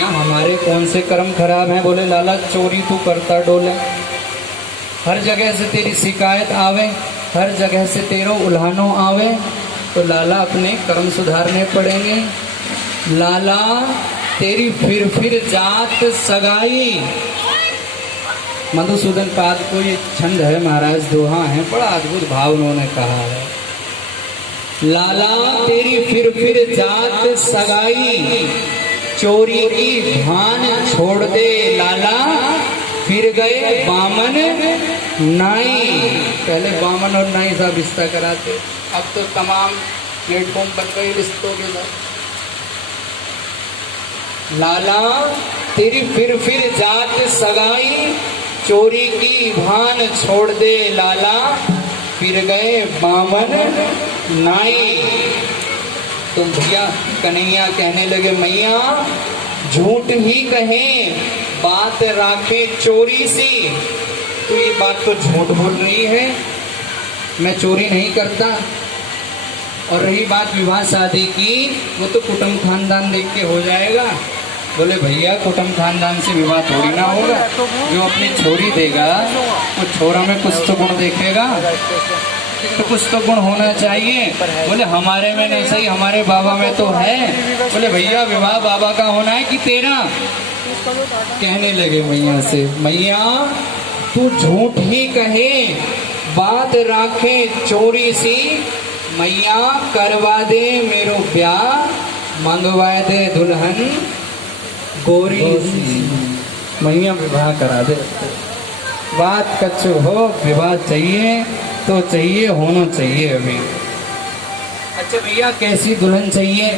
भैया हमारे कौन से कर्म खराब हैं? बोले लाला चोरी तू करता डोले, हर जगह से तेरी शिकायत आवे, हर जगह से तेरो उल्हानो आवे, तो लाला अपने कर्म सुधारने पड़ेंगे। लाला तेरी फिर जात सगाई। मधुसूदन पाद को ये छंद है महाराज, दोहा है, बड़ा अद्भुत भाव उन्होंने कहा है। लाला तेरी फिर जात सगाई, चोरी की भान छोड़ दे लाला, फिर गए बामन नाई। पहले बामन और नाई साहब रिश्ता कराते, अब तो तमाम प्लेटफॉर्म बन गए रिश्तों के साथ। लाला तेरी फिर जात सगाई, चोरी की भान छोड़ दे लाला, फिर गए बामन नाई। तो भैया कन्हैया कहने लगे मैया झूठ ही कहे बात राखे चोरी सी। तो ये बात तो झूठ बोल रही है, मैं चोरी नहीं करता। और रही बात विवाह शादी की, वो तो कुटुंब खानदान देख के हो जाएगा। बोले भैया कुटुंब खानदान से विवाह थोड़ी ना होगा, जो अपनी छोरी देगा वो छोरा में कुछ तो गुण देखेगा, तो कुछ तो गुण होना चाहिए। बोले हमारे में नहीं सही, हमारे बाबा में तो है। बोले भैया विवाह बाबा का होना है कि तेरा? कहने लगे मैया से मैया तू झूठ ही कहे बात राखे चोरी सी, मैया करवा दे मेरो ब्याह, मंगवा दे दुल्हन गोरी सी। मैया विवाह करा दे। बात कच्छ हो, विवाह चाहिए तो चाहिए, होना चाहिए अभी। अच्छा भैया कैसी दुल्हन चाहिए,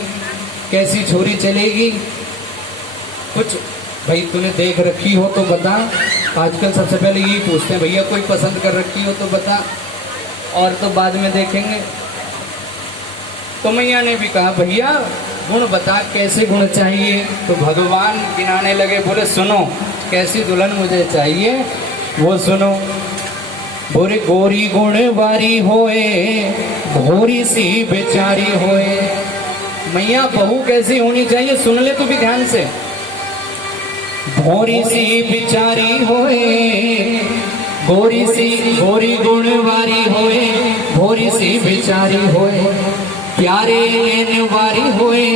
कैसी छोरी चलेगी? कुछ भाई तूने देख रखी हो तो बता। आजकल सबसे पहले यही पूछते हैं भैया कोई पसंद कर रखी हो तो बता, और तो बाद में देखेंगे। तो मैया ने भी कहा भैया गुण बता, कैसे गुण चाहिए? तो भगवान गिनाने लगे, बोले सुनो कैसी दुल्हन मुझे चाहिए वो सुनो। बोरे गोरी गुण वारी होए, भोरी सी बेचारी होए। मैया बहू कैसी होनी चाहिए सुन ले तू भी ध्यान से। भोरी सी बेचारी होए, गोरी गुण वारी होए, भोरी सी बेचारी होए, प्यारे नैन वारी होए,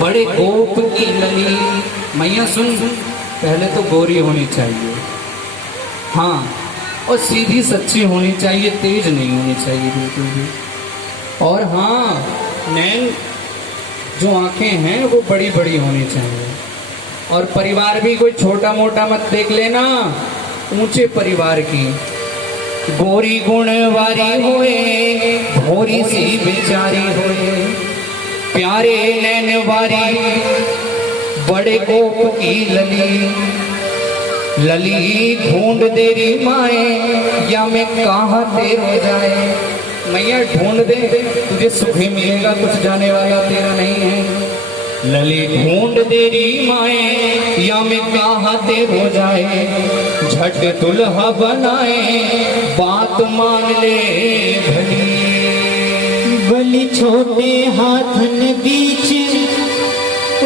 बड़े गोप की लली। मैया सुन, पहले तो गोरी होनी चाहिए, हाँ, और सीधी सच्ची होनी चाहिए, तेज नहीं होनी चाहिए बिल्कुल भी। और हाँ नैन जो आंखें हैं वो बड़ी बड़ी होनी चाहिए। और परिवार भी कोई छोटा मोटा मत देख लेना, ऊंचे परिवार की। गोरी गुण वारी होए, भोरी सी बेचारी होए, प्यारे नैन वारी, बड़े गोप की लली। लली ढूंढ देरी माए, या मैं कहाँ तेरे जाए। मैया ढूंढ दे, तुझे सुख ही मिलेगा, कुछ जाने वाला तेरा नहीं है। लली ढूंढ देरी माए, या मैं कहाँ तेरे जाए। झट दुल्हा बनाए, बात मान ले भली। भली छोटे हाथन बीच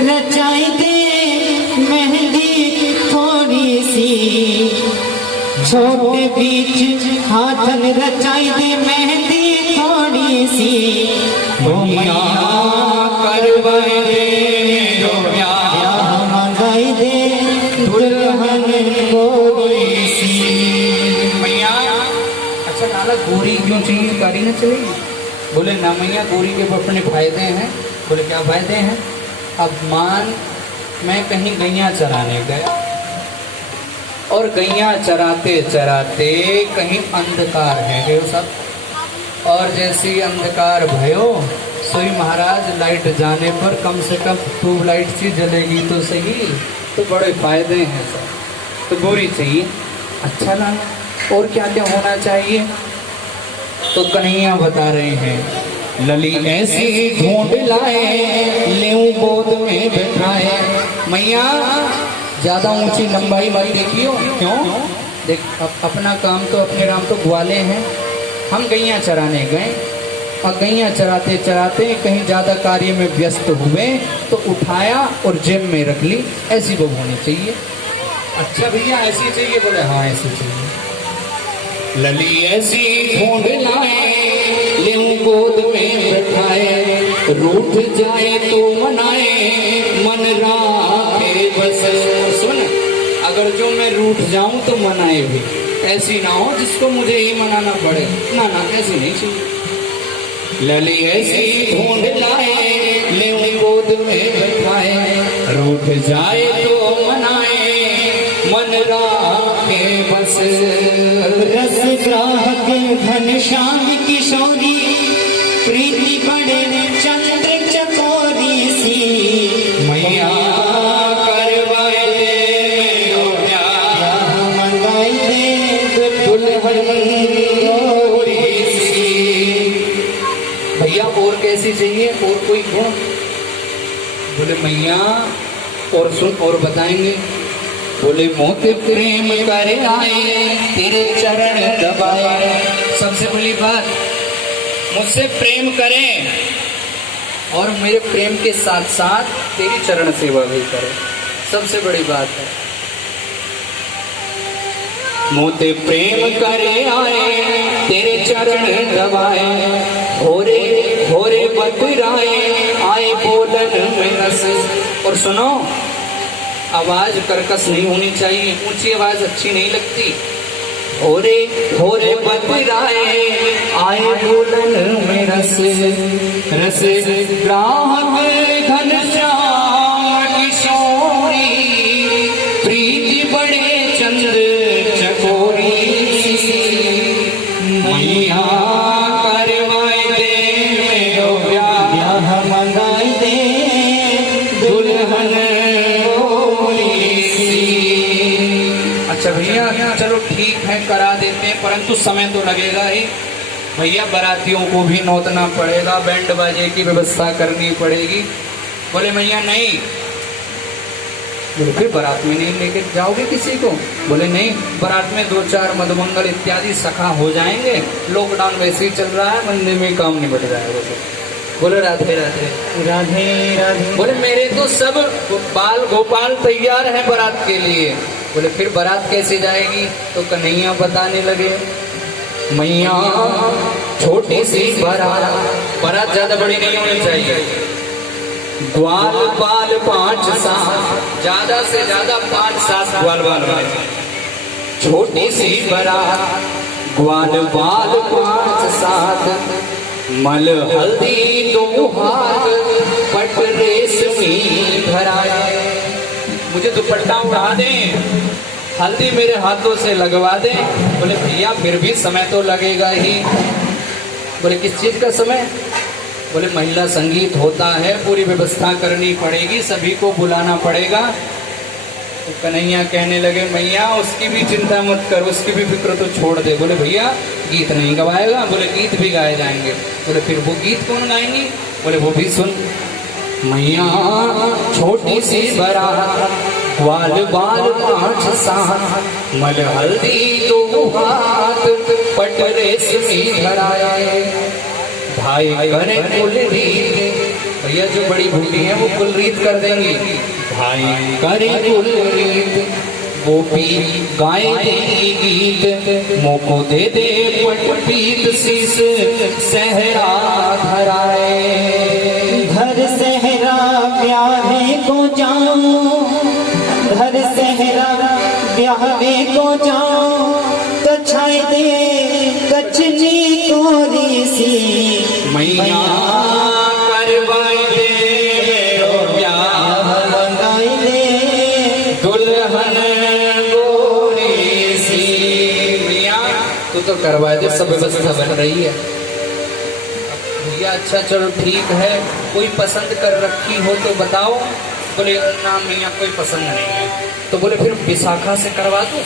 रचाई दे मेहंदी थोड़ी सी। छोटे बीच हाथन रचाई दे मेहंदी थोड़ी सी। मैया करवाए दे मेरो ब्याह, मंगाई दे दुल्हन गोरी सी। मैया अच्छा लाला गोरी क्यों चाहिए, कारी न चलेगी? बोले ना मैया गोरी के अपने फायदे हैं। बोले क्या फायदे हैं? अब मान मैं कहीं गैया चराने गया, और गैया चराते चराते कहीं अंधकार है गयो सब, और जैसे अंधकार भयो सोई महाराज लाइट जाने पर कम से कम ट्यूबलाइट सी जलेगी तो सही, तो बड़े फायदे हैं सर। तो गोरी चाहिए। अच्छा लाला और क्या क्या होना चाहिए? तो कन्हैया बता रहे हैं लली ऐसी ढूंढ लाए, लेऊ गोद में बैठाए। मैया ज्यादा ऊंची लंबाई वाली देखियो, क्यों? देख अपना काम तो अपने राम तो ग्वाले हैं। हम गैया चराने गए, और गैया चराते चराते कहीं ज्यादा कार्य में व्यस्त हुए तो उठाया और जेब में रख ली, ऐसी वो होनी चाहिए। अच्छा भैया ऐसी चाहिए? बोले हाँ ऐसी चाहिए। लली ऐसी ढूंढ लाए, लेऊं गोद में बैठाए, रूठ जाए तो मनाए, मन राखे बस। सुन, अगर जो मैं रूठ जाऊं तो मनाए भी, ऐसी ना हो जिसको मुझे ही मनाना पड़े, ना ना ऐसी नहीं चाहिए। लली ऐसी ढूंढ लाए, लेऊं गोद में बैठाए, रूठ जाए तो मनाए, मन राखे बस। रस ग्राहक घनश्याम किशोरी, प्रीति बड़े चंद्र चकोरी सी। मैया करवाए दे ओ प्यार, मंगाई दे दुल्हन गोरी सी। भैया और कैसी चाहिए, और कोई गुण? बोले मैया और सुन और बताएंगे। बोले मोते प्रेम करे आए, तेरे चरण दबाए। सबसे बड़ी बात, मुझसे प्रेम करें और मेरे प्रेम के साथ साथ तेरी चरण सेवा भी करें, सबसे बड़ी बात है। मोते प्रेम करे आए, तेरे चरण दबाए, होरे होरे बतराए, आए बोलन में रस। और सुनो, आवाज कर्कश नहीं होनी चाहिए, ऊंची आवाज अच्छी नहीं लगती। होरे होरे बतराए, आए बोलन में रस। रस ग्राहक घनश्याम किशोरी, प्रीति बड़े चंद्र चकोरी सी। मैया करवाए दे मेरो ब्याह, मंगाई दे दुल्हन गोरी सी। अच्छा भैया चलो ठीक है, करा देते हैं, परंतु समय तो लगेगा ही। भैया बारातियों को भी नौतना पड़ेगा, बैंड बाजे की व्यवस्था करनी पड़ेगी। बोले मैया नहीं। बोले फिर बारात में नहीं लेके जाओगे किसी को? बोले नहीं, बारात में 2-4 मधुमंगल इत्यादि सखा हो जाएंगे, लॉकडाउन वैसे ही चल रहा है, मंदिर में काम नहीं बढ़ रहा है। बोले राधे राधे राधे राधे। बोले मेरे तो सब बाल गोपाल तैयार हैं बारात के लिए। बोले फिर बारात कैसे जाएगी? तो कन्हैया बताने लगे, मैया छोटी सी बारात ज्यादा बड़ी नहीं होनी चाहिए, ग्वाल बाल 5-7, ज्यादा से ज्यादा 5-7 ग्वाल बाल बने। छोटी सी बारात, ग्वाल बाल 5-7, मल हल्दी 2 हाथ, पट रेशमी भराए। मुझे दुपट्टा उड़ा दें, हल्दी मेरे हाथों से लगवा दें। बोले भैया फिर भी समय तो लगेगा ही। बोले किस चीज का समय? बोले महिला संगीत होता है, पूरी व्यवस्था करनी पड़ेगी, सभी को बुलाना पड़ेगा। तो कन्हैया कहने लगे मैया उसकी भी चिंता मत कर, उसकी भी फिक्र तो छोड़ दे। बोले भैया गीत नहीं गवाएगा? बोले गीत भी गाए जाएंगे। बोले फिर वो गीत कौन गाएंगी? बोले वो भी सुन। मैया छोटी सी बारात, ग्वाल बाल 5-7, मल हल्दी 2 हाथ, पट रेशमी भराए। भाई करे कुल रीत, भैया जो बड़ी बूटी है वो कुल रीत कर देंगी। भाई करे कुल रीत, गोपी गाए देगी गीत, मोको दे दे पटपीत, शीस सहरा धराए। घर सहरा ब्याहे को जाऊं, घर सहरा ब्याहे को जाऊं, तो छाई दे कचनी कोरी सी। मैया करवाई दे मेरो ब्याह, मंगाई दे दुल्हन गोरी सी। मैया तू तो करवा दे, सब व्यवस्था बन रही है। भैया अच्छा चलो ठीक है, कोई पसंद कर रखी हो तो बताओ। बोले ना मैया कोई पसंद नहीं है। तो बोले फिर विशाखा से करवा दो।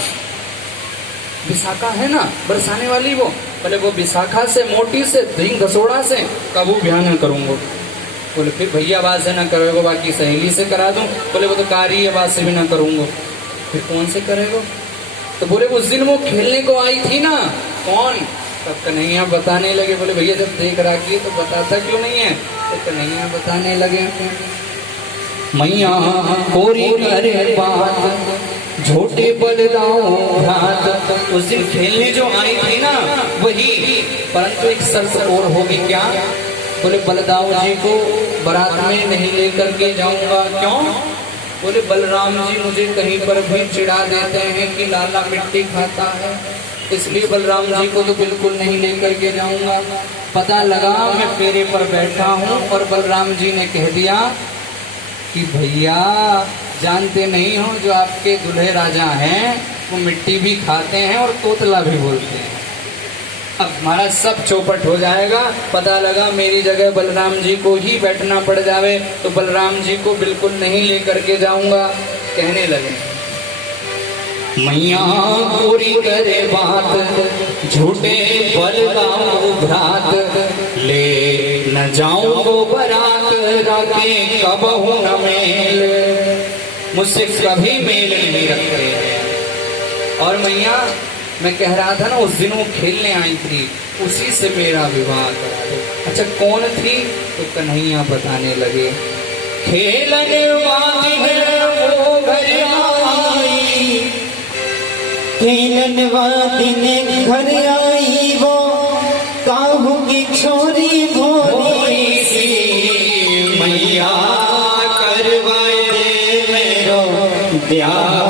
विशाखा है ना बरसाने वाली वो। बोले वो विशाखा से, मोटी से, धिंग घसोड़ा से काबू बयान करूंगा। बोले फिर भैया आवाज से ना करेगो, बाकी सहेली से करा दूं। बोले वो तो कारी आवाज से भी ना करूंगा। फिर कौन से करेगो? तो बोले उस दिन वो खेलने को आई थी ना, कौन? तब कन्हैया बताने लगे, बोले भैया जब देख राखी तो बताता क्यों नहीं है? तो कन्हैया बताने लगे, मैया कोरी करे बात झूठे बलदाओ रात। उस दिन खेलने जो आई थी ना वही, परंतु एक शर्त और होगी। क्या? बोले बलदाऊ जी को बारात में नहीं लेकर के जाऊंगा। क्यों? बोले बलराम जी मुझे कहीं पर भी चिढ़ा देते हैं कि लाला मिट्टी खाता है, इसलिए बलराम जी को तो बिल्कुल नहीं लेकर के जाऊंगा। पता लगा मैं फेरे पर बैठा हूँ और बलराम जी ने कह दिया कि भैया जानते नहीं हो जो आपके दूल्हे राजा हैं वो मिट्टी भी खाते हैं और तोतला भी बोलते हैं। अब हमारा सब चौपट हो जाएगा। पता लगा मेरी जगह बलराम जी को ही बैठना पड़ जावे तो बलराम जी को बिल्कुल नहीं लेकर के जाऊंगा। कहने लगे, मैया पूरी करे बात झूठे बलदाऊ भ्रात, ले न जाऊं बरात राखे कबहू न मेल। मुझसे कभी मेल नहीं रखते हैं। और मैया मैं कह रहा था ना उस दिन वो खेलने आई थी, उसी से मेरा विवाह करा दो। अच्छा कौन थी? तो कन्हैया बताने लगे, खेलने वाली है वो घर आई, खेलन वाली ने घर आई वो काहू की छोरी भोरी सी, मैया करवाए दे मेरो ब्याह।